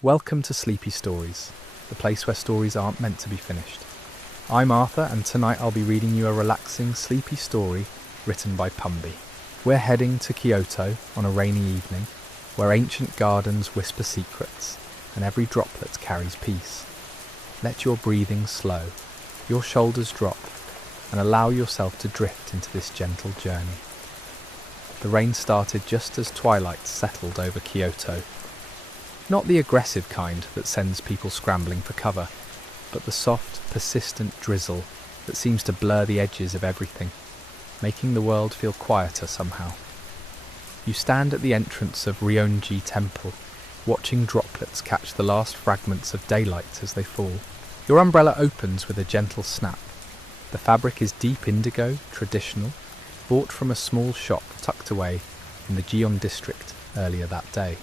Welcome to Sleepy Stories, the place where stories aren't meant to be finished. I'm Arthur, and tonight I'll be reading you a relaxing, sleepy story written by Pumby. We're heading to Kyoto on a rainy evening, where ancient gardens whisper secrets, and every droplet carries peace. Let your breathing slow, your shoulders drop, and allow yourself to drift into this gentle journey. The rain started just as twilight settled over Kyoto. Not the aggressive kind that sends people scrambling for cover, but the soft, persistent drizzle that seems to blur the edges of everything, making the world feel quieter somehow. You stand at the entrance of Ryonji Temple, watching droplets catch the last fragments of daylight as they fall. Your umbrella opens with a gentle snap. The fabric is deep indigo, traditional, bought from a small shop tucked away in the Gion district earlier that day.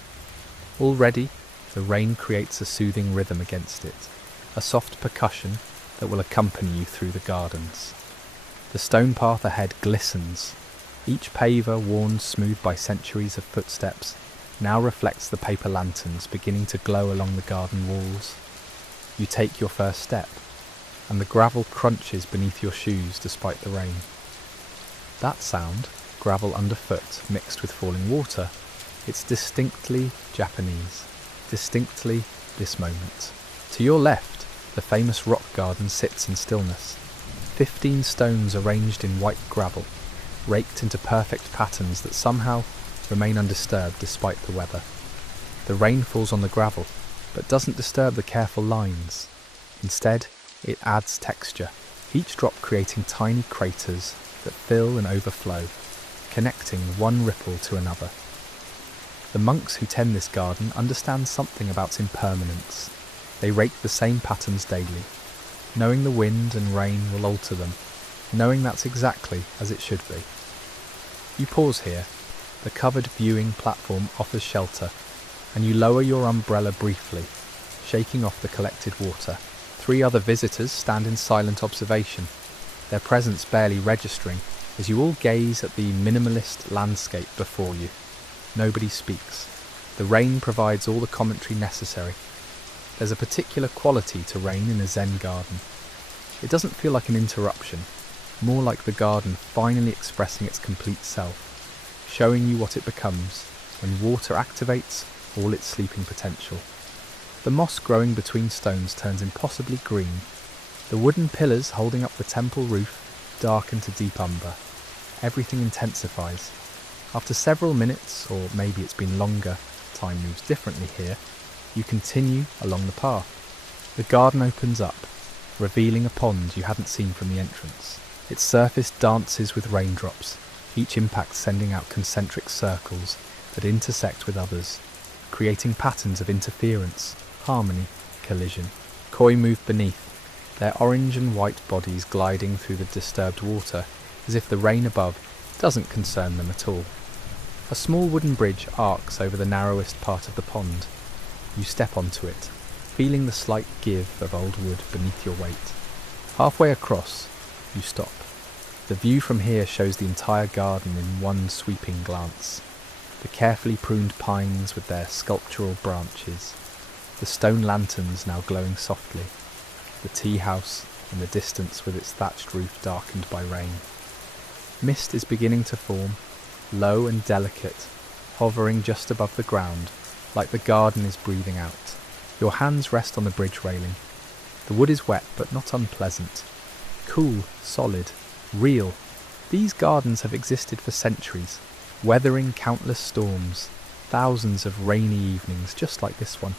Already, the rain creates a soothing rhythm against it, a soft percussion that will accompany you through the gardens. The stone path ahead glistens. Each paver, worn smooth by centuries of footsteps, now reflects the paper lanterns beginning to glow along the garden walls. You take your first step, and the gravel crunches beneath your shoes despite the rain. That sound, gravel underfoot mixed with falling water, it's distinctly Japanese, distinctly this moment. To your left, the famous rock garden sits in stillness. 15 stones arranged in white gravel, raked into perfect patterns that somehow remain undisturbed despite the weather. The rain falls on the gravel, but doesn't disturb the careful lines. Instead, it adds texture, each drop creating tiny craters that fill and overflow, connecting one ripple to another. The monks who tend this garden understand something about impermanence. They rake the same patterns daily, knowing the wind and rain will alter them, knowing that's exactly as it should be. You pause here. The covered viewing platform offers shelter, and you lower your umbrella briefly, shaking off the collected water. 3 other visitors stand in silent observation, their presence barely registering as you all gaze at the minimalist landscape before you. Nobody speaks. The rain provides all the commentary necessary. There's a particular quality to rain in a Zen garden. It doesn't feel like an interruption, more like the garden finally expressing its complete self, showing you what it becomes when water activates all its sleeping potential. The moss growing between stones turns impossibly green. The wooden pillars holding up the temple roof darken to deep umber. Everything intensifies. After several minutes, or maybe it's been longer, time moves differently here, you continue along the path. The garden opens up, revealing a pond you hadn't seen from the entrance. Its surface dances with raindrops, each impact sending out concentric circles that intersect with others, creating patterns of interference, harmony, collision. Koi move beneath, their orange and white bodies gliding through the disturbed water as if the rain above doesn't concern them at all. A small wooden bridge arcs over the narrowest part of the pond. You step onto it, feeling the slight give of old wood beneath your weight. Halfway across, you stop. The view from here shows the entire garden in one sweeping glance. The carefully pruned pines with their sculptural branches, the stone lanterns now glowing softly, the tea house in the distance with its thatched roof darkened by rain. Mist is beginning to form, low and delicate, hovering just above the ground, like the garden is breathing out. Your hands rest on the bridge railing. The wood is wet but not unpleasant. Cool, solid, real. These gardens have existed for centuries, weathering countless storms, thousands of rainy evenings just like this one.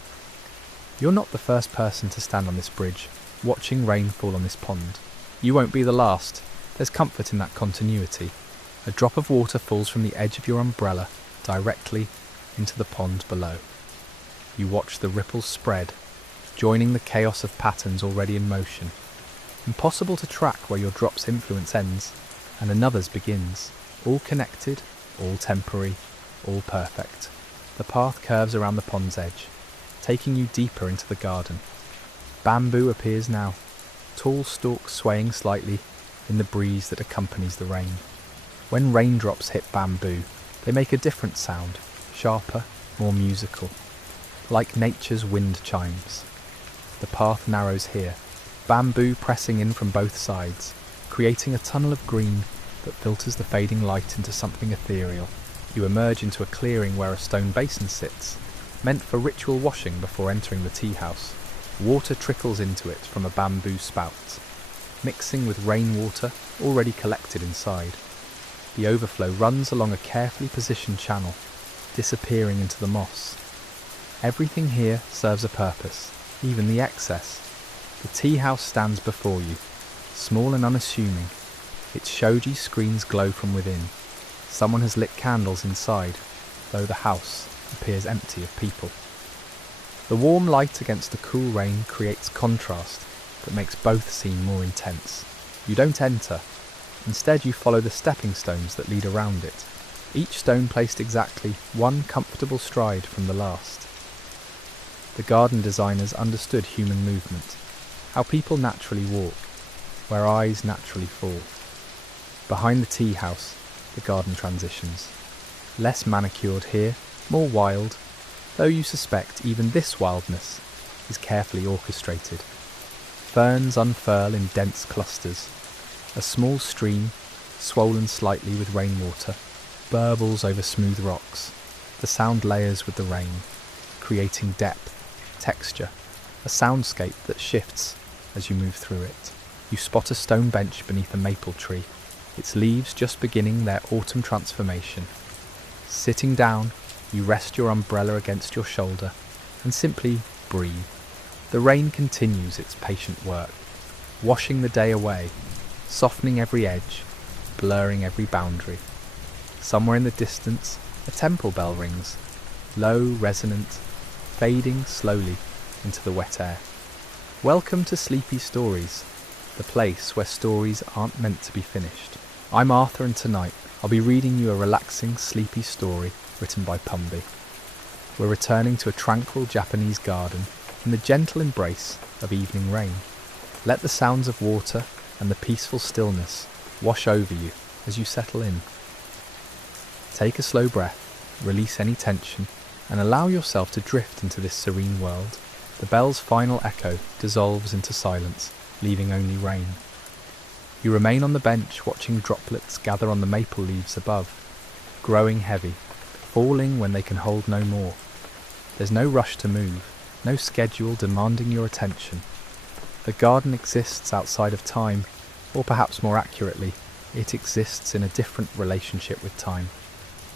You're not the first person to stand on this bridge, watching rain fall on this pond. You won't be the last. There's comfort in that continuity. A drop of water falls from the edge of your umbrella directly into the pond below. You watch the ripples spread, joining the chaos of patterns already in motion. Impossible to track where your drop's influence ends and another's begins. All connected, all temporary, all perfect. The path curves around the pond's edge, taking you deeper into the garden. Bamboo appears now, tall stalks swaying slightly in the breeze that accompanies the rain. When raindrops hit bamboo, they make a different sound, sharper, more musical. like nature's wind chimes. The path narrows here, bamboo pressing in from both sides, creating a tunnel of green that filters the fading light into something ethereal. You emerge into a clearing where a stone basin sits, meant for ritual washing before entering the tea house. Water trickles into it from a bamboo spout, mixing with rainwater already collected inside. The overflow runs along a carefully positioned channel, disappearing into the moss. Everything here serves a purpose, even the excess. The tea house stands before you, small and unassuming. Its shoji screens glow from within. Someone has lit candles inside, though the house appears empty of people. The warm light against the cool rain creates contrast that makes both seem more intense. You don't enter. Instead, you follow the stepping stones that lead around it, each stone placed exactly one comfortable stride from the last. The garden designers understood human movement, how people naturally walk, where eyes naturally fall. Behind the tea house, the garden transitions. Less manicured here, more wild, though you suspect even this wildness is carefully orchestrated. Ferns unfurl in dense clusters. A small stream, swollen slightly with rainwater, burbles over smooth rocks. The sound layers with the rain, creating depth, texture, a soundscape that shifts as you move through it. You spot a stone bench beneath a maple tree, its leaves just beginning their autumn transformation. Sitting down, you rest your umbrella against your shoulder and simply breathe. The rain continues its patient work, washing the day away, softening every edge, blurring every boundary. Somewhere in the distance, a temple bell rings, low, resonant, fading slowly into the wet air. Welcome to Sleepy Stories, the place where stories aren't meant to be finished. I'm Arthur, and tonight I'll be reading you a relaxing, sleepy story written by Pumby. We're returning to a tranquil Japanese garden in the gentle embrace of evening rain. Let the sounds of water and the peaceful stillness wash over you as you settle in. Take a slow breath, release any tension, and allow yourself to drift into this serene world. The bell's final echo dissolves into silence, leaving only rain. You remain on the bench watching droplets gather on the maple leaves above, growing heavy, falling when they can hold no more. There's no rush to move, no schedule demanding your attention. The garden exists outside of time, or perhaps more accurately, it exists in a different relationship with time.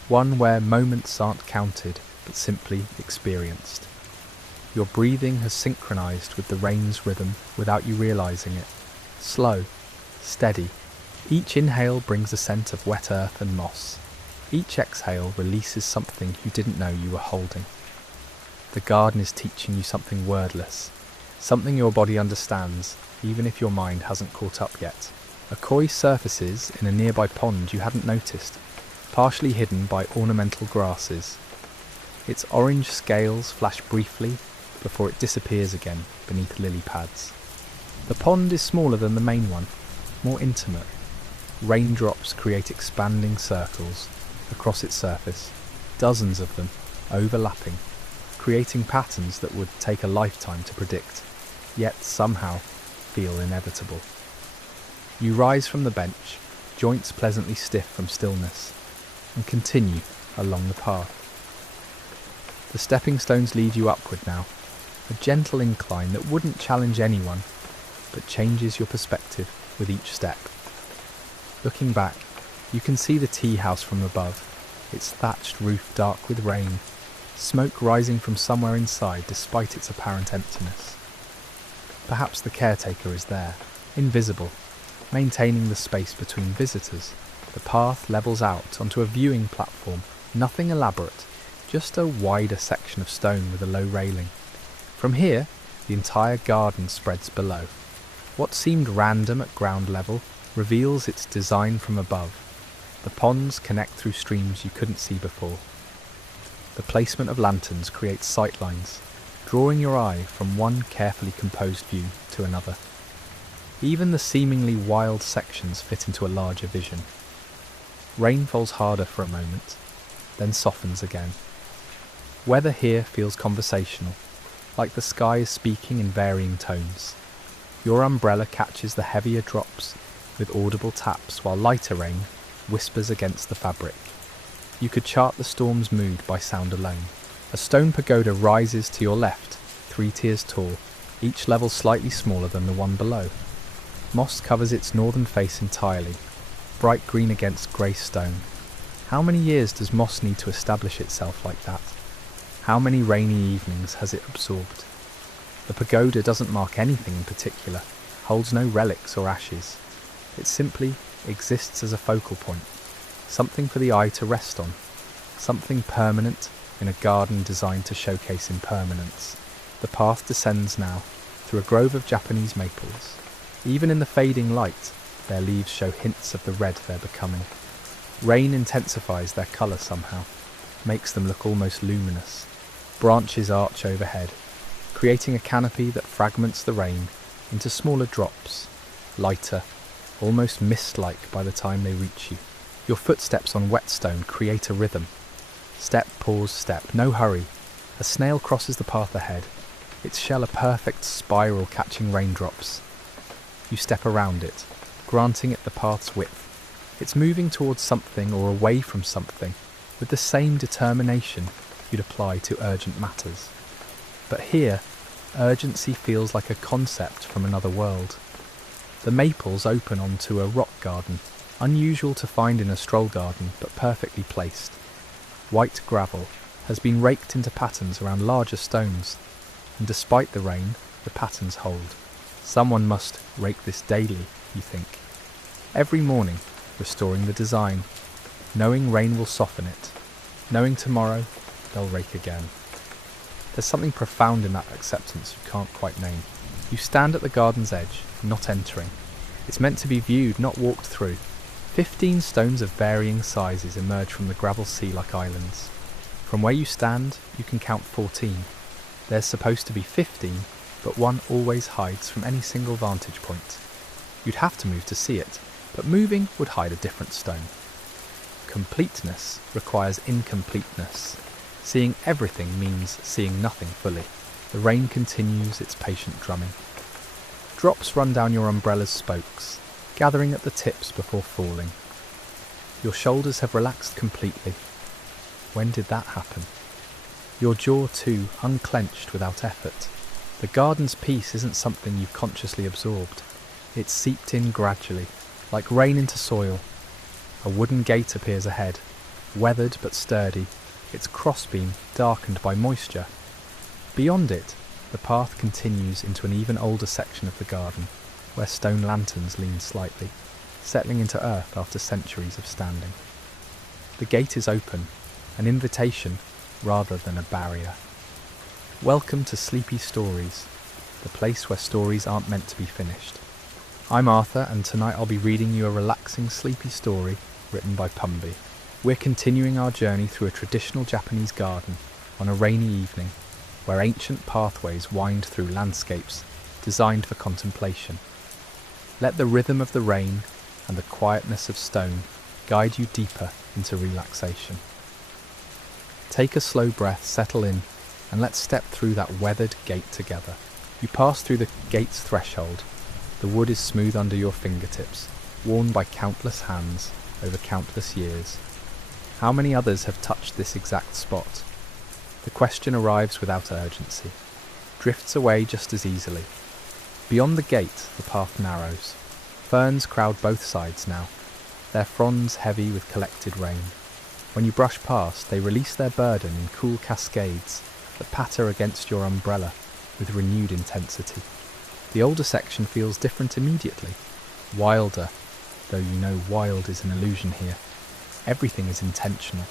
One where moments aren't counted, but simply experienced. Your breathing has synchronized with the rain's rhythm without you realizing it. Slow, steady. Each inhale brings a scent of wet earth and moss. Each exhale releases something you didn't know you were holding. The garden is teaching you something wordless, something your body understands, even if your mind hasn't caught up yet. A koi surfaces in a nearby pond you hadn't noticed, partially hidden by ornamental grasses. Its orange scales flash briefly before it disappears again beneath lily pads. The pond is smaller than the main one, more intimate. Raindrops create expanding circles across its surface, dozens of them, overlapping, creating patterns that would take a lifetime to predict, yet somehow feel inevitable. You rise from the bench, joints pleasantly stiff from stillness, and continue along the path. The stepping stones lead you upward now, a gentle incline that wouldn't challenge anyone, but changes your perspective with each step. Looking back, you can see the tea house from above, its thatched roof dark with rain, smoke rising from somewhere inside despite its apparent emptiness. Perhaps the caretaker is there, invisible, maintaining the space between visitors. The path levels out onto a viewing platform, nothing elaborate, just a wider section of stone with a low railing. From here, the entire garden spreads below. What seemed random at ground level reveals its design from above. The ponds connect through streams you couldn't see before. The placement of lanterns creates sightlines, drawing your eye from one carefully composed view to another. Even the seemingly wild sections fit into a larger vision. Rain falls harder for a moment, then softens again. Weather here feels conversational, like the sky is speaking in varying tones. Your umbrella catches the heavier drops with audible taps, while lighter rain whispers against the fabric. You could chart the storm's mood by sound alone. A stone pagoda rises to your left, 3 tiers tall, each level slightly smaller than the one below. Moss covers its northern face entirely, bright green against grey stone. How many years does moss need to establish itself like that? How many rainy evenings has it absorbed? The pagoda doesn't mark anything in particular, holds no relics or ashes. It simply exists as a focal point, something for the eye to rest on, something permanent in a garden designed to showcase impermanence. The path descends now through a grove of Japanese maples. Even in the fading light, their leaves show hints of the red they're becoming. Rain intensifies their colour somehow, makes them look almost luminous. Branches arch overhead, creating a canopy that fragments the rain into smaller drops, lighter, almost mist-like by the time they reach you. Your footsteps on wet stone create a rhythm. Step, pause, step, no hurry. A snail crosses the path ahead, its shell a perfect spiral catching raindrops. You step around it, granting it the path's width. It's moving towards something or away from something with the same determination you'd apply to urgent matters. But here, urgency feels like a concept from another world. The maples open onto a rock garden, unusual to find in a stroll garden, but perfectly placed. White gravel has been raked into patterns around larger stones, and despite the rain, the patterns hold. Someone must rake this daily, you think. Every morning, restoring the design, knowing rain will soften it, knowing tomorrow they'll rake again. There's something profound in that acceptance you can't quite name. You stand at the garden's edge, not entering. It's meant to be viewed, not walked through. 15 stones of varying sizes emerge from the gravel sea like islands. From where you stand, you can count 14. There's supposed to be 15, but one always hides from any single vantage point. You'd have to move to see it, but moving would hide a different stone. Completeness requires incompleteness. Seeing everything means seeing nothing fully. The rain continues its patient drumming. Drops run down your umbrella's spokes, gathering at the tips before falling. Your shoulders have relaxed completely. When did that happen? Your jaw too unclenched without effort. The garden's peace isn't something you've consciously absorbed. It's seeped in gradually, like rain into soil. A wooden gate appears ahead, weathered but sturdy, its crossbeam darkened by moisture. Beyond it, the path continues into an even older section of the garden, where stone lanterns lean slightly, settling into earth after centuries of standing. The gate is open, an invitation rather than a barrier. Welcome to Sleepy Stories, the place where stories aren't meant to be finished. I'm Arthur, and tonight I'll be reading you a relaxing, sleepy story written by Pumby. We're continuing our journey through a traditional Japanese garden on a rainy evening, where ancient pathways wind through landscapes designed for contemplation. Let the rhythm of the rain and the quietness of stone guide you deeper into relaxation. Take a slow breath, settle in, and let's step through that weathered gate together. You pass through the gate's threshold. The wood is smooth under your fingertips, worn by countless hands over countless years. How many others have touched this exact spot? The question arrives without urgency, drifts away just as easily. Beyond the gate, the path narrows. Ferns crowd both sides now, their fronds heavy with collected rain. When you brush past, they release their burden in cool cascades that patter against your umbrella with renewed intensity. The older section feels different immediately, wilder, though you know wild is an illusion here. Everything is intentional,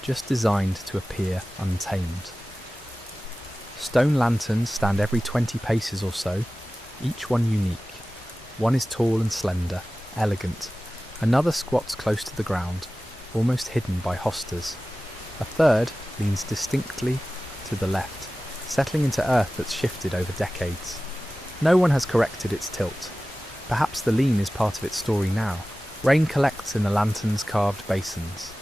just designed to appear untamed. Stone lanterns stand every 20 paces or so, each one unique. One is tall and slender, elegant. Another squats close to the ground, almost hidden by hostas. A third leans distinctly to the left, settling into earth that's shifted over decades. No one has corrected its tilt. Perhaps the lean is part of its story now. Rain collects in the lantern's carved basins.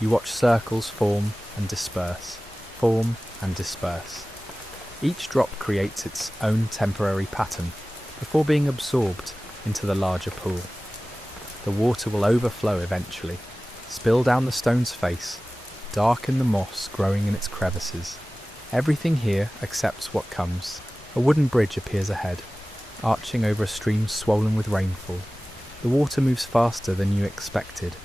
You watch circles form and disperse, form, and disperse. Each drop creates its own temporary pattern before being absorbed into the larger pool. The water will overflow eventually, spill down the stone's face, darken the moss growing in its crevices. Everything here accepts what comes. A wooden bridge appears ahead, arching over a stream swollen with rainfall. The water moves faster than you expected,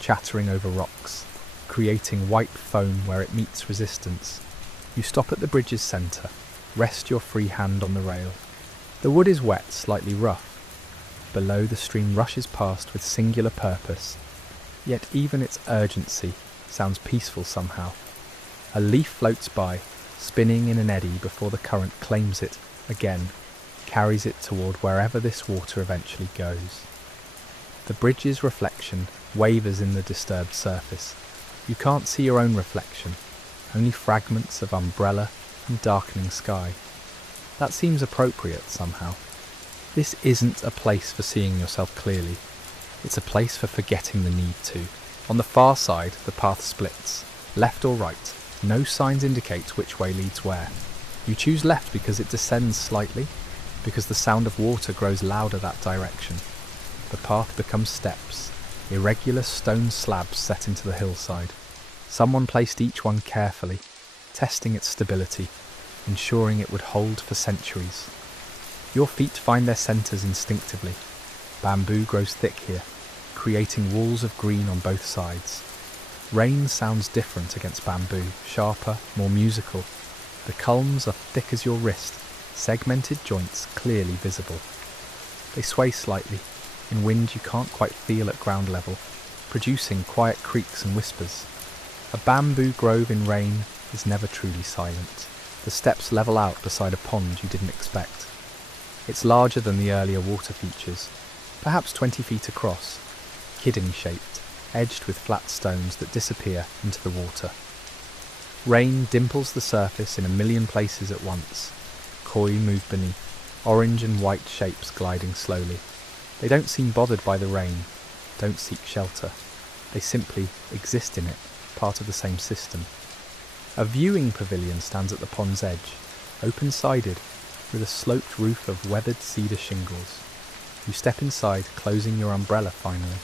chattering over rocks, creating white foam where it meets resistance. You stop at the bridge's centre, rest your free hand on the rail. The wood is wet, slightly rough. Below, the stream rushes past with singular purpose, yet even its urgency sounds peaceful somehow. A leaf floats by, spinning in an eddy before the current claims it again, carries it toward wherever this water eventually goes. The bridge's reflection wavers in the disturbed surface. You can't see your own reflection, only fragments of umbrella and darkening sky. That seems appropriate somehow. This isn't a place for seeing yourself clearly. It's a place for forgetting the need to. On the far side, the path splits, left or right. No signs indicate which way leads where. You choose left because it descends slightly, because the sound of water grows louder that direction. The path becomes steps, irregular stone slabs set into the hillside. Someone placed each one carefully, testing its stability, ensuring it would hold for centuries. Your feet find their centres instinctively. Bamboo grows thick here, creating walls of green on both sides. Rain sounds different against bamboo, sharper, more musical. The culms are thick as your wrist, segmented joints clearly visible. They sway slightly, in wind you can't quite feel at ground level, producing quiet creaks and whispers. A bamboo grove in rain is never truly silent. The steps level out beside a pond you didn't expect. It's larger than the earlier water features, perhaps 20 feet across, kidney-shaped, edged with flat stones that disappear into the water. Rain dimples the surface in a million places at once. Koi move beneath, orange and white shapes gliding slowly. They don't seem bothered by the rain, don't seek shelter. They simply exist in it, part of the same system. A viewing pavilion stands at the pond's edge, open-sided, with a sloped roof of weathered cedar shingles. You step inside, closing your umbrella finally.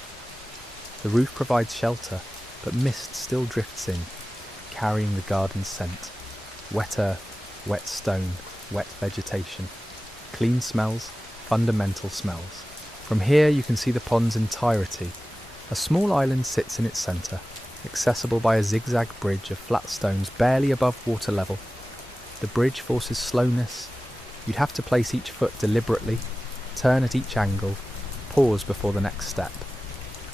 The roof provides shelter, but mist still drifts in, carrying the garden's scent. Wet earth, wet stone, wet vegetation. Clean smells, fundamental smells. From here you can see the pond's entirety. A small island sits in its centre, accessible by a zigzag bridge of flat stones barely above water level. The bridge forces slowness. You'd have to place each foot deliberately, turn at each angle, pause before the next step.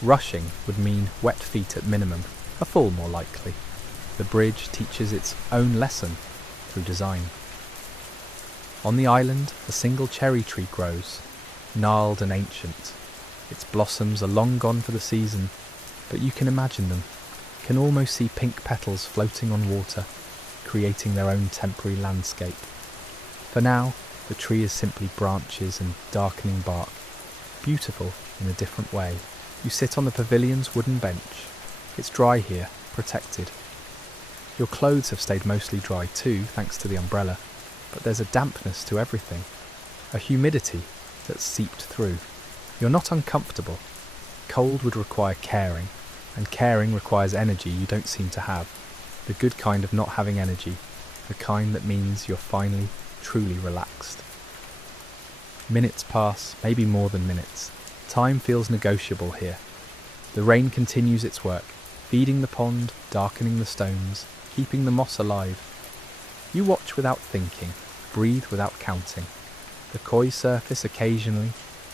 Rushing would mean wet feet at minimum, a fall more likely. The bridge teaches its own lesson through design. On the island, a single cherry tree grows, gnarled and ancient. Its blossoms are long gone for the season, but you can imagine them, can almost see pink petals floating on water, creating their own temporary landscape. For now, the tree is simply branches and darkening bark, beautiful in a different way. You sit on the pavilion's wooden bench. It's dry here, protected. Your clothes have stayed mostly dry too, thanks to the umbrella, but there's a dampness to everything, a humidity that's seeped through. You're not uncomfortable. Cold would require caring, and caring requires energy you don't seem to have. The good kind of not having energy, the kind that means you're finally, truly relaxed. Minutes pass, maybe more than minutes. Time feels negotiable here. The rain continues its work, feeding the pond, darkening the stones, keeping the moss alive. You watch without thinking, breathe without counting. The koi surface occasionally,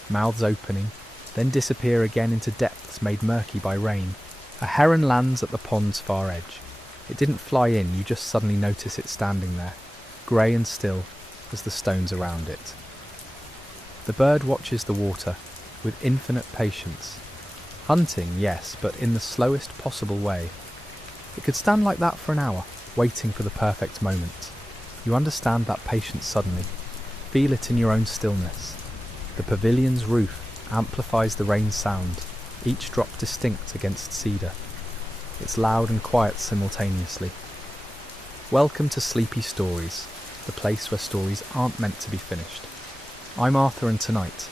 mouths opening, then disappear again into depths made murky by rain. A heron lands at the pond's far edge. It didn't fly in, you just suddenly notice it standing there, grey and still as the stones around it. The bird watches the water with infinite patience. Hunting, yes, but in the slowest possible way. It could stand like that for an hour, waiting for the perfect moment. You understand that patience suddenly, feel it in your own stillness. The pavilion's roof amplifies the rain sound, each drop distinct against cedar. It's loud and quiet simultaneously. Welcome to Sleepy Stories, the place where stories aren't meant to be finished. I'm Arthur, and tonight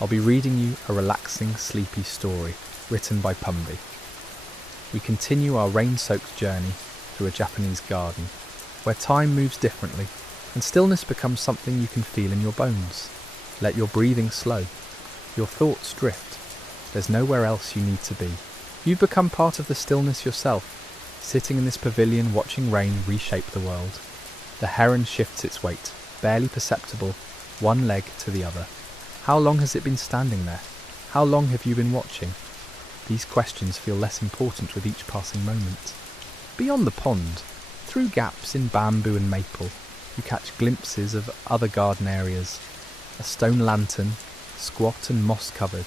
I'll be reading you a relaxing, sleepy story written by Pumby. We continue our rain-soaked journey through a Japanese garden where time moves differently and stillness becomes something you can feel in your bones. Let your breathing slow, your thoughts drift. There's nowhere else you need to be. You've become part of the stillness yourself, sitting in this pavilion watching rain reshape the world. The heron shifts its weight, barely perceptible, one leg to the other. How long has it been standing there? How long have you been watching? These questions feel less important with each passing moment. Beyond the pond, through gaps in bamboo and maple, you catch glimpses of other garden areas. A stone lantern, squat and moss-covered,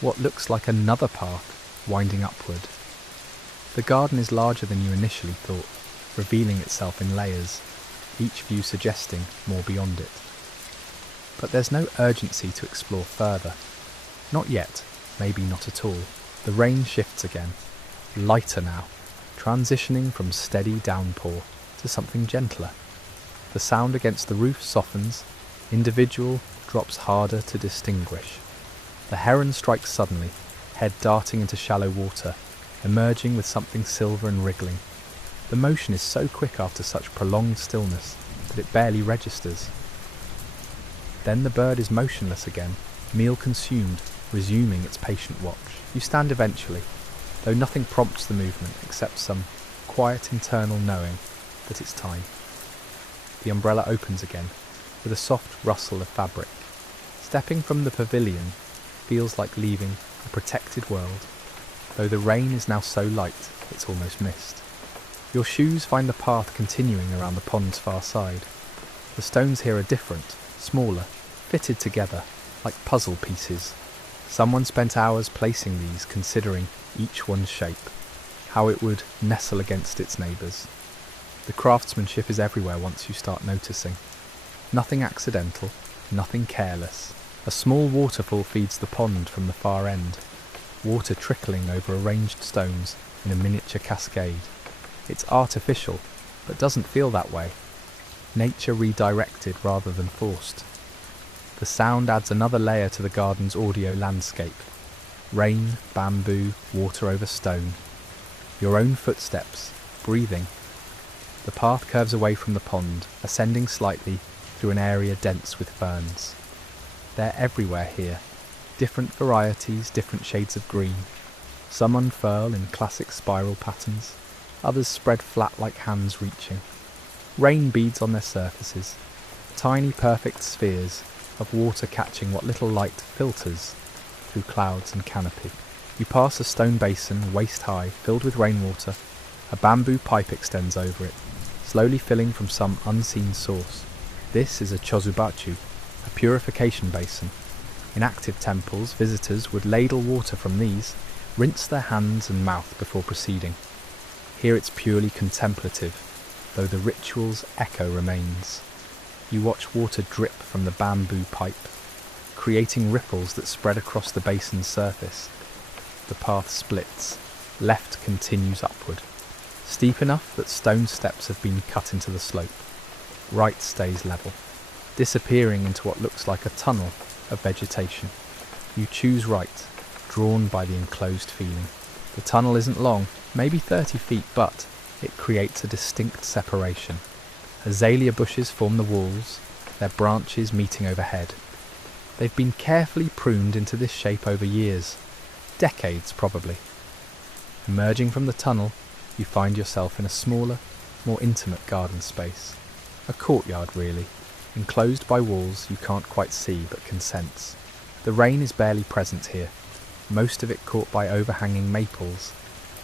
what looks like another path winding upward. The garden is larger than you initially thought, revealing itself in layers, each view suggesting more beyond it. But there's no urgency to explore further. Not yet, maybe not at all. The rain shifts again, lighter now, transitioning from steady downpour to something gentler. The sound against the roof softens, individual drops harder to distinguish. The heron strikes suddenly, head darting into shallow water, emerging with something silver and wriggling. The motion is so quick after such prolonged stillness that it barely registers. Then the bird is motionless again, meal consumed, resuming its patient watch. You stand eventually, though nothing prompts the movement except some quiet internal knowing that it's time. The umbrella opens again, with a soft rustle of fabric. Stepping from the pavilion feels like leaving a protected world, though the rain is now so light it's almost mist. Your shoes find the path continuing around the pond's far side. The stones here are different, smaller, fitted together, like puzzle pieces. Someone spent hours placing these, considering each one's shape, how it would nestle against its neighbours. The craftsmanship is everywhere once you start noticing. Nothing accidental, nothing careless. A small waterfall feeds the pond from the far end, water trickling over arranged stones in a miniature cascade. It's artificial, but doesn't feel that way. Nature redirected rather than forced. The sound adds another layer to the garden's audio landscape. Rain, bamboo, water over stone. Your own footsteps, breathing. The path curves away from the pond, ascending slightly through an area dense with ferns. They're everywhere here. Different varieties, different shades of green. Some unfurl in classic spiral patterns, others spread flat like hands reaching. Rain beads on their surfaces, tiny perfect spheres of water catching what little light filters through clouds and canopy. You pass a stone basin waist high filled with rainwater. A bamboo pipe extends over it, slowly filling from some unseen source. This is a chozubachu, a purification basin. In active temples, visitors would ladle water from these, rinse their hands and mouth before proceeding. Here it's purely contemplative, though the ritual's echo remains. You watch water drip from the bamboo pipe, creating ripples that spread across the basin's surface. The path splits. Left continues upward, steep enough that stone steps have been cut into the slope. Right stays level, disappearing into what looks like a tunnel of vegetation. You choose right, drawn by the enclosed feeling. The tunnel isn't long, maybe 30 feet, but it creates a distinct separation. Azalea bushes form the walls, their branches meeting overhead. They've been carefully pruned into this shape over years, decades probably. Emerging from the tunnel, you find yourself in a smaller, more intimate garden space. A courtyard really, enclosed by walls you can't quite see but can sense. The rain is barely present here, most of it caught by overhanging maples.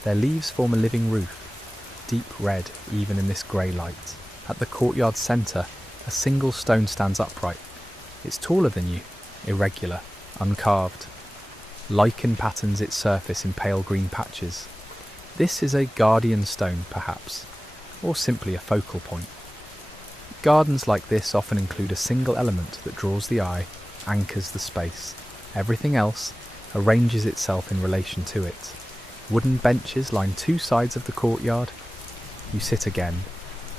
Their leaves form a living roof, deep red even in this grey light. At the courtyard's centre, a single stone stands upright. It's taller than you, irregular, uncarved. Lichen patterns its surface in pale green patches. This is a guardian stone, perhaps, or simply a focal point. Gardens like this often include a single element that draws the eye, anchors the space. Everything else arranges itself in relation to it. Wooden benches line two sides of the courtyard. You sit again,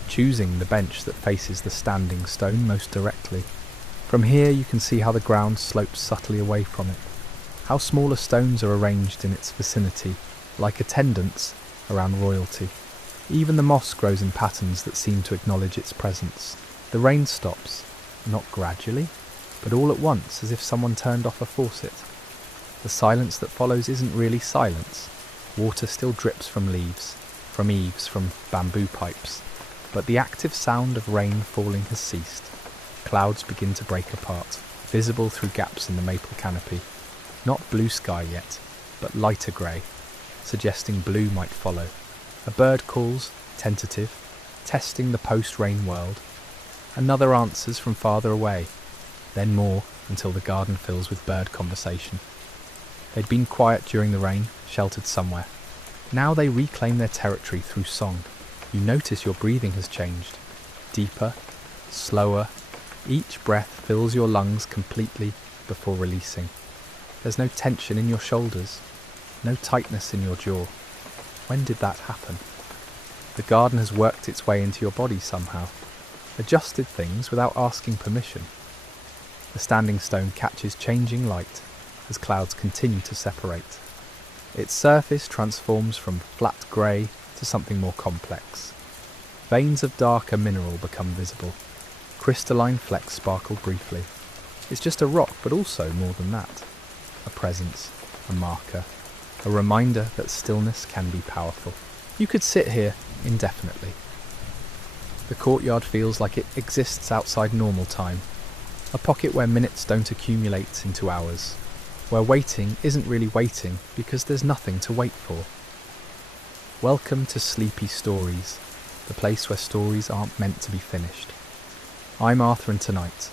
choosing the bench that faces the standing stone most directly. From here you can see how the ground slopes subtly away from it, how smaller stones are arranged in its vicinity, like attendants around royalty. Even the moss grows in patterns that seem to acknowledge its presence. The rain stops, not gradually, but all at once, as if someone turned off a faucet. The silence that follows isn't really silence. Water still drips from leaves, from eaves, from bamboo pipes, but the active sound of rain falling has ceased. Clouds begin to break apart, visible through gaps in the maple canopy. Not blue sky yet, but lighter grey, suggesting blue might follow. A bird calls, tentative, testing the post-rain world. Another answers from farther away, then more until the garden fills with bird conversation. They'd been quiet during the rain, sheltered somewhere. Now they reclaim their territory through song. You notice your breathing has changed. Deeper, slower. Each breath fills your lungs completely before releasing. There's no tension in your shoulders, no tightness in your jaw. When did that happen? The garden has worked its way into your body somehow, adjusted things without asking permission. The standing stone catches changing light as clouds continue to separate. Its surface transforms from flat grey to something more complex. Veins of darker mineral become visible. Crystalline flecks sparkle briefly. It's just a rock, but also more than that. A presence, a marker, a reminder that stillness can be powerful. You could sit here indefinitely. The courtyard feels like it exists outside normal time, a pocket where minutes don't accumulate into hours, where waiting isn't really waiting because there's nothing to wait for. Welcome to Sleepy Stories, the place where stories aren't meant to be finished. I'm Arthur, and tonight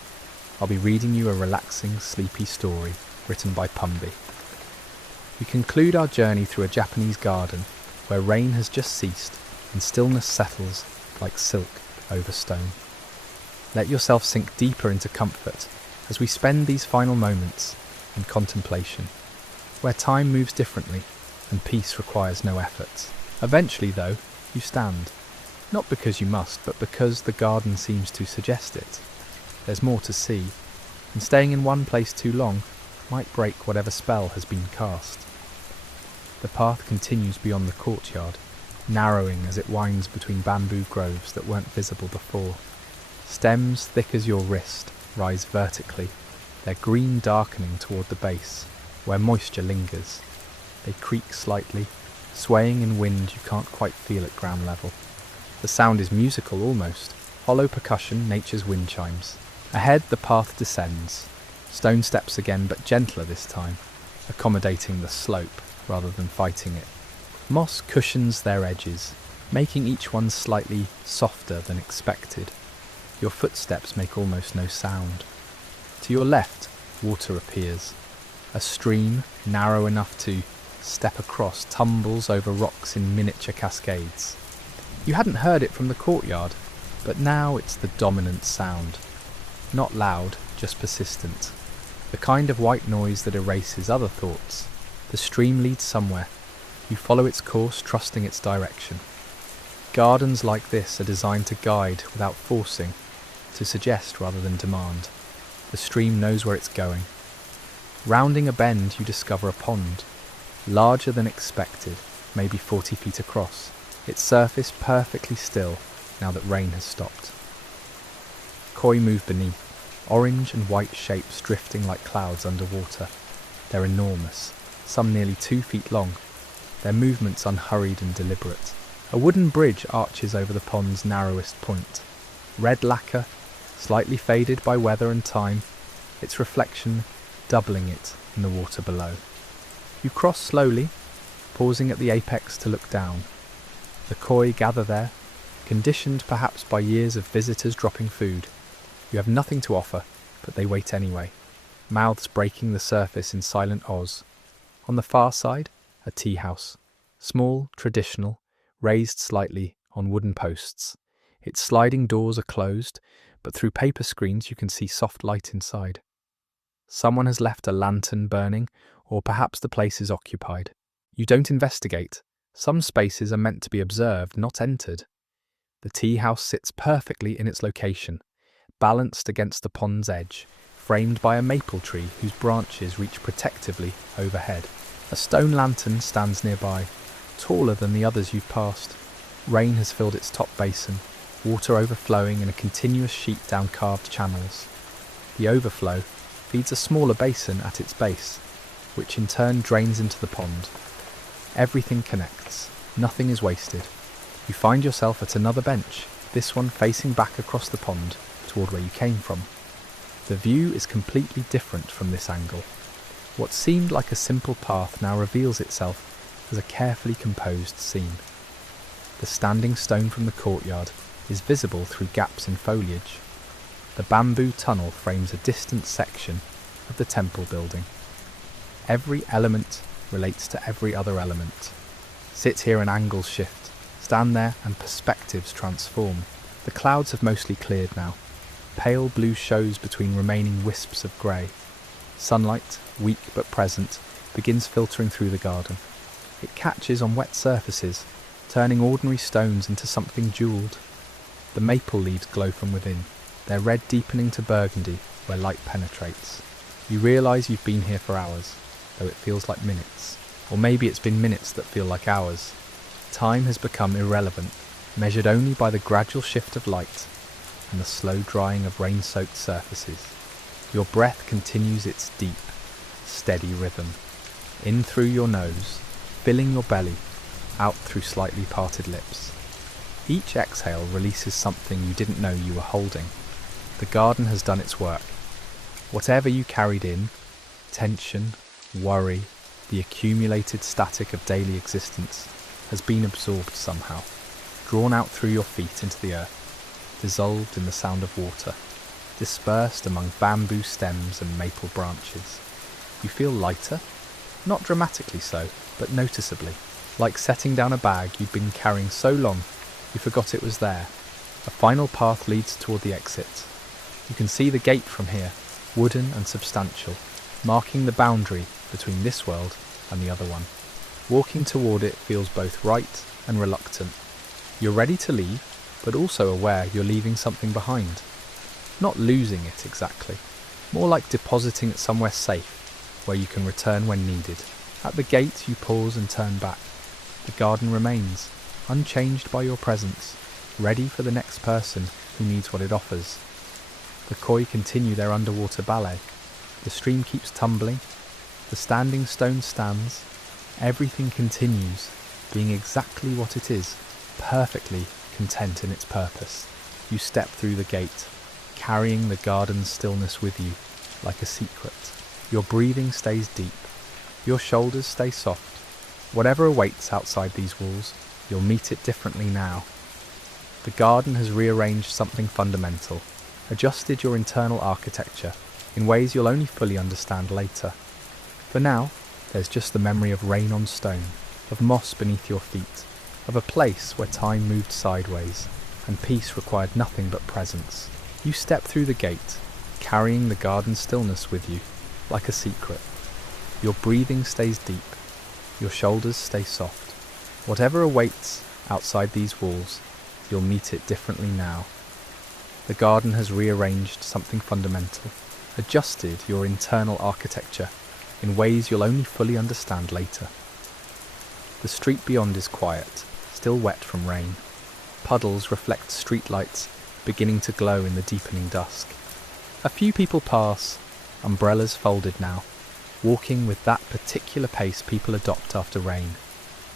I'll be reading you a relaxing, sleepy story written by Pumby. We conclude our journey through a Japanese garden where rain has just ceased and stillness settles like silk over stone. Let yourself sink deeper into comfort as we spend these final moments in contemplation, where time moves differently and peace requires no effort. Eventually, though, you stand. Not because you must, but because the garden seems to suggest it. There's more to see, and staying in one place too long might break whatever spell has been cast. The path continues beyond the courtyard, narrowing as it winds between bamboo groves that weren't visible before. Stems thick as your wrist rise vertically, their green darkening toward the base, where moisture lingers. They creak slightly, swaying in wind you can't quite feel at ground level. The sound is musical almost, hollow percussion, nature's wind chimes. Ahead the path descends, stone steps again, but gentler this time, accommodating the slope rather than fighting it. Moss cushions their edges, making each one slightly softer than expected. Your footsteps make almost no sound. To your left, water appears. A stream, narrow enough to step across, tumbles over rocks in miniature cascades. You hadn't heard it from the courtyard, but now it's the dominant sound. Not loud, just persistent. The kind of white noise that erases other thoughts. The stream leads somewhere. You follow its course, trusting its direction. Gardens like this are designed to guide without forcing, to suggest rather than demand. The stream knows where it's going. Rounding a bend, you discover a pond, larger than expected, maybe 40 feet across, its surface perfectly still now that rain has stopped. Koi move beneath, orange and white shapes drifting like clouds underwater. They're enormous, some nearly 2 feet long, their movements unhurried and deliberate. A wooden bridge arches over the pond's narrowest point. Red lacquer, slightly faded by weather and time, its reflection doubling it in the water below. You cross slowly, pausing at the apex to look down. The koi gather there, conditioned perhaps by years of visitors dropping food. You have nothing to offer, but they wait anyway, mouths breaking the surface in silent Oz. On the far side, a tea house, small, traditional, raised slightly on wooden posts. Its sliding doors are closed, but through paper screens you can see soft light inside. Someone has left a lantern burning, or perhaps the place is occupied. You don't investigate. Some spaces are meant to be observed, not entered. The tea house sits perfectly in its location, balanced against the pond's edge, framed by a maple tree whose branches reach protectively overhead. A stone lantern stands nearby, taller than the others you've passed. Rain has filled its top basin, water overflowing in a continuous sheet down carved channels. The overflow feeds a smaller basin at its base, which in turn drains into the pond. Everything connects, nothing is wasted. You find yourself at another bench, this one facing back across the pond toward where you came from. The view is completely different from this angle. What seemed like a simple path now reveals itself as a carefully composed scene. The standing stone from the courtyard is visible through gaps in foliage. The bamboo tunnel frames a distant section of the temple building. Every element relates to every other element. Sit here and angles shift. Stand there and perspectives transform. The clouds have mostly cleared now. Pale blue shows between remaining wisps of grey. Sunlight, weak but present, begins filtering through the garden. It catches on wet surfaces, turning ordinary stones into something jewelled. The maple leaves glow from within, their red deepening to burgundy where light penetrates. You realise you've been here for hours, though it feels like minutes. Or maybe it's been minutes that feel like hours. Time has become irrelevant, measured only by the gradual shift of light and the slow drying of rain-soaked surfaces. Your breath continues its deep, steady rhythm. In through your nose, filling your belly, out through slightly parted lips. Each exhale releases something you didn't know you were holding. The garden has done its work. Whatever you carried in, tension, worry, the accumulated static of daily existence, has been absorbed somehow, drawn out through your feet into the earth, dissolved in the sound of water, dispersed among bamboo stems and maple branches. You feel lighter, not dramatically so, but noticeably, like setting down a bag you'd been carrying so long you forgot it was there. A final path leads toward the exit. You can see the gate from here, wooden and substantial, marking the boundary between this world and the other one. Walking toward it feels both right and reluctant. You're ready to leave, but also aware you're leaving something behind. Not losing it exactly, more like depositing it somewhere safe, where you can return when needed. At the gate you pause and turn back. The garden remains, unchanged by your presence, ready for the next person who needs what it offers. The koi continue their underwater ballet. The stream keeps tumbling. The standing stone stands. Everything continues, being exactly what it is, perfectly content in its purpose. You step through the gate, carrying the garden's stillness with you, like a secret. Your breathing stays deep. Your shoulders stay soft. Whatever awaits outside these walls, you'll meet it differently now. The garden has rearranged something fundamental, adjusted your internal architecture in ways you'll only fully understand later. For now, there's just the memory of rain on stone, of moss beneath your feet, of a place where time moved sideways, and peace required nothing but presence. You step through the gate, carrying the garden's stillness with you, like a secret. Your breathing stays deep, your shoulders stay soft. Whatever awaits outside these walls, you'll meet it differently now. The garden has rearranged something fundamental, adjusted your internal architecture in ways you'll only fully understand later. The street beyond is quiet, still wet from rain. Puddles reflect streetlights beginning to glow in the deepening dusk. A few people pass, umbrellas folded now, walking with that particular pace people adopt after rain.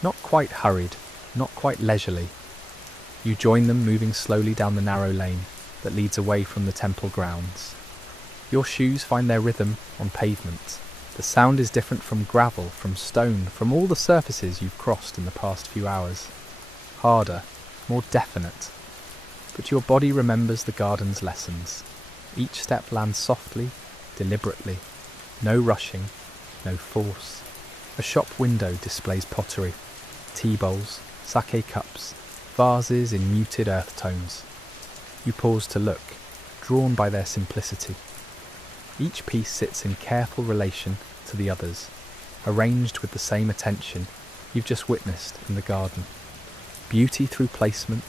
Not quite hurried, not quite leisurely. You join them moving slowly down the narrow lane that leads away from the temple grounds. Your shoes find their rhythm on pavement. The sound is different from gravel, from stone, from all the surfaces you've crossed in the past few hours. Harder, more definite. But your body remembers the garden's lessons. Each step lands softly, deliberately. No rushing, no force. A shop window displays pottery, tea bowls, sake cups, vases in muted earth tones. You pause to look, drawn by their simplicity. Each piece sits in careful relation to the others, arranged with the same attention you've just witnessed in the garden. Beauty through placement,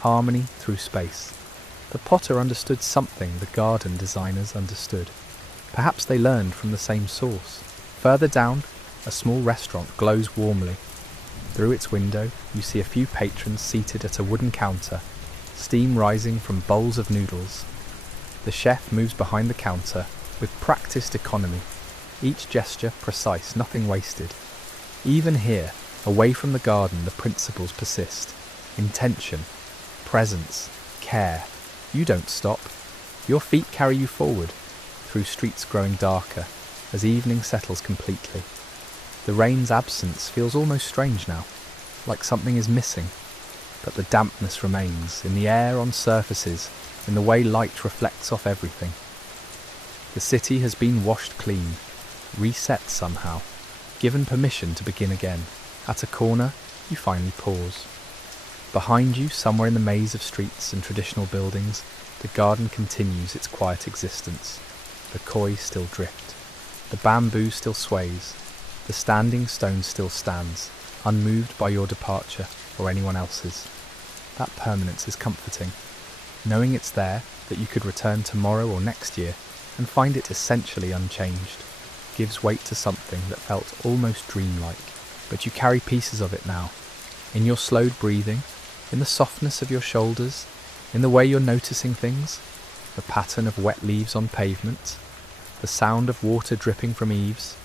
harmony through space. The potter understood something the garden designers understood. Perhaps they learned from the same source. Further down, a small restaurant glows warmly. Through its window, you see a few patrons seated at a wooden counter, steam rising from bowls of noodles. The chef moves behind the counter with practiced economy, each gesture precise, nothing wasted. Even here, away from the garden, the principles persist. Intention, presence, care. You don't stop. Your feet carry you forward, through streets growing darker, as evening settles completely. The rain's absence feels almost strange now, like something is missing, but the dampness remains, in the air, on surfaces, in the way light reflects off everything. The city has been washed clean, reset somehow, given permission to begin again. At a corner, you finally pause. Behind you, somewhere in the maze of streets and traditional buildings, the garden continues its quiet existence. The koi still drift. The bamboo still sways. The standing stone still stands, unmoved by your departure or anyone else's. That permanence is comforting. Knowing it's there, that you could return tomorrow or next year and find it essentially unchanged, gives weight to something that felt almost dreamlike. But you carry pieces of it now, in your slowed breathing, in the softness of your shoulders, in the way you're noticing things, the pattern of wet leaves on pavement, the sound of water dripping from eaves,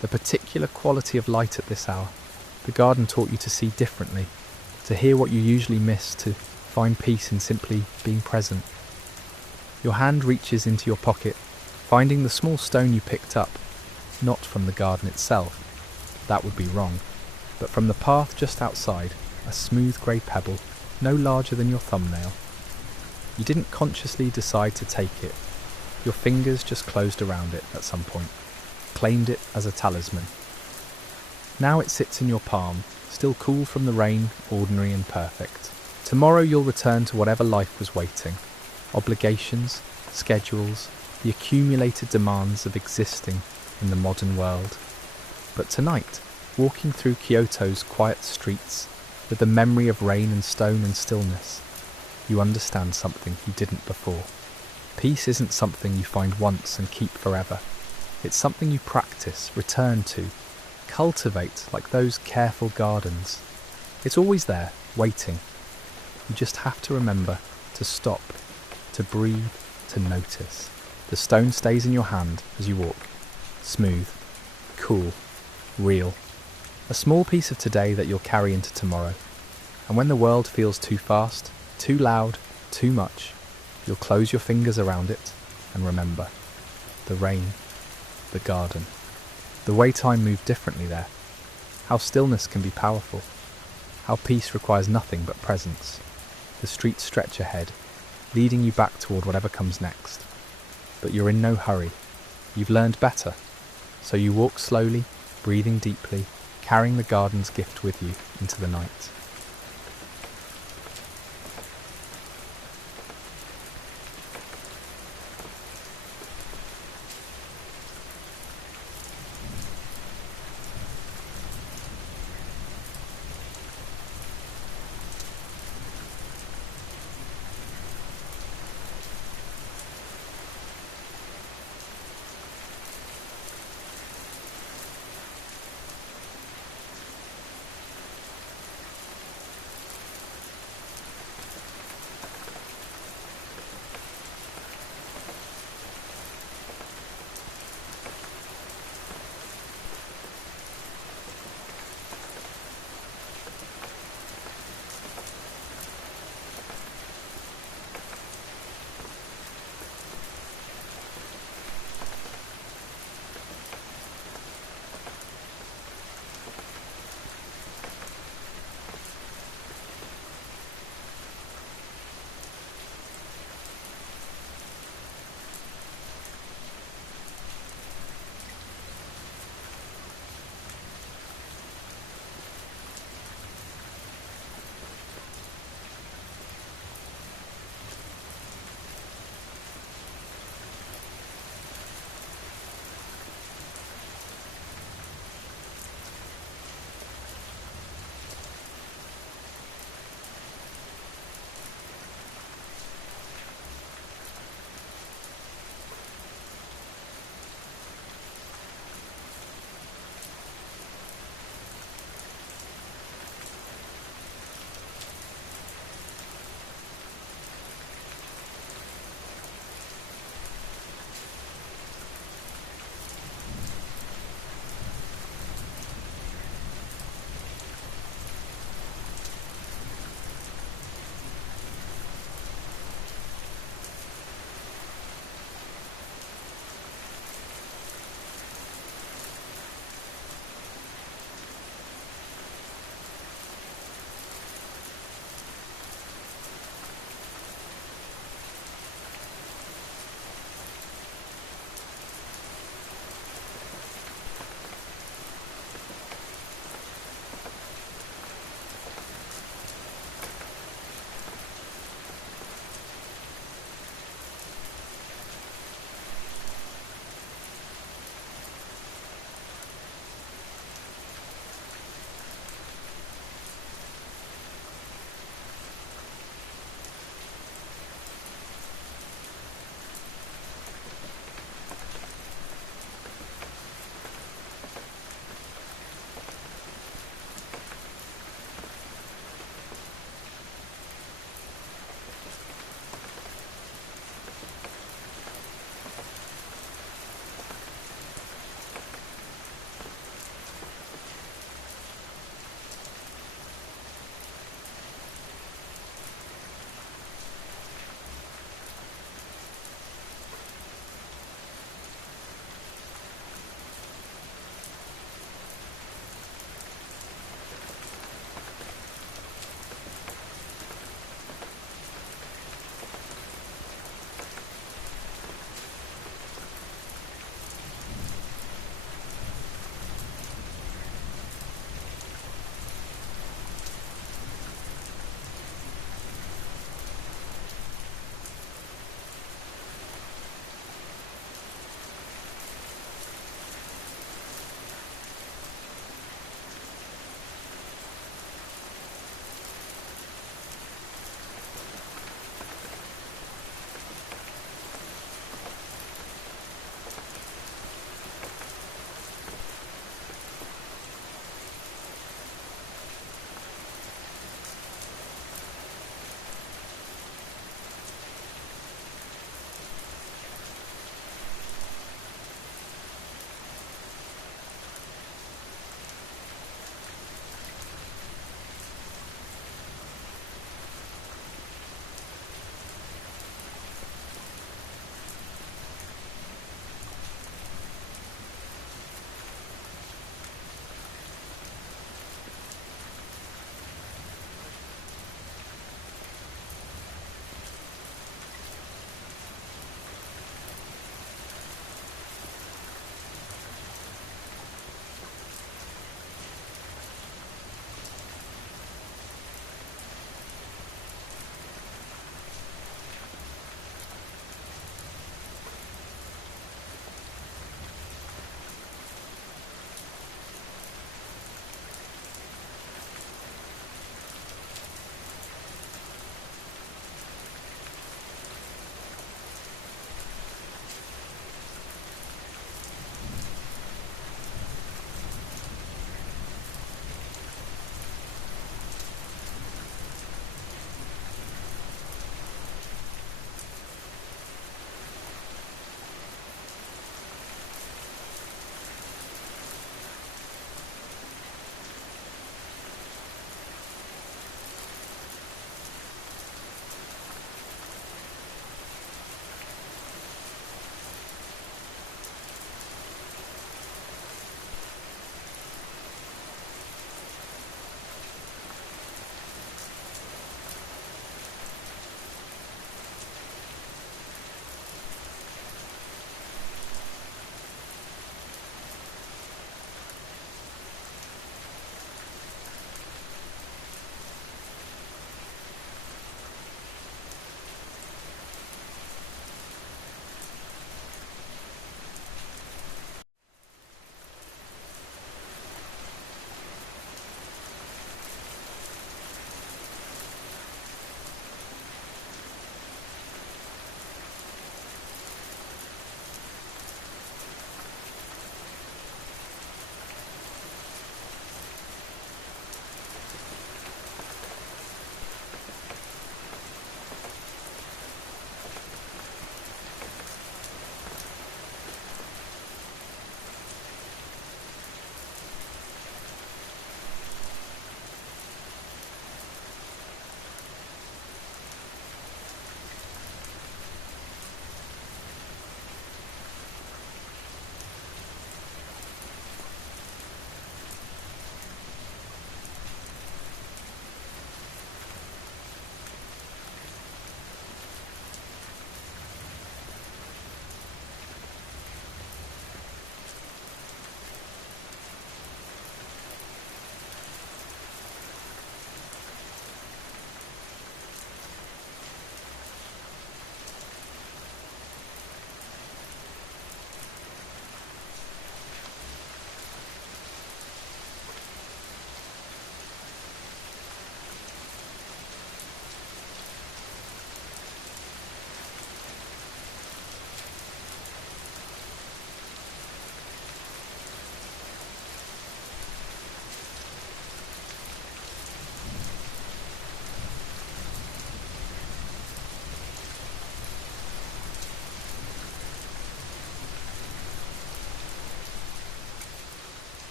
the particular quality of light at this hour. The garden taught you to see differently, to hear what you usually miss, to find peace in simply being present. Your hand reaches into your pocket, finding the small stone you picked up, not from the garden itself, that would be wrong, but from the path just outside, a smooth grey pebble, no larger than your thumbnail. You didn't consciously decide to take it. Your fingers just closed around it at some point, claimed it as a talisman. Now it sits in your palm, still cool from the rain, ordinary and perfect. Tomorrow you'll return to whatever life was waiting. Obligations, schedules, the accumulated demands of existing in the modern world. But tonight, walking through Kyoto's quiet streets, with the memory of rain and stone and stillness, you understand something you didn't before. Peace isn't something you find once and keep forever. It's something you practice, return to, cultivate like those careful gardens. It's always there, waiting. You just have to remember to stop, to breathe, to notice. The stone stays in your hand as you walk, smooth, cool, real. A small piece of today that you'll carry into tomorrow. And when the world feels too fast, too loud, too much, you'll close your fingers around it and remember. The rain, the garden, the way time moved differently there, how stillness can be powerful, how peace requires nothing but presence. The streets stretch ahead, leading you back toward whatever comes next. But you're in no hurry. You've learned better. So you walk slowly, breathing deeply, carrying the garden's gift with you into the night.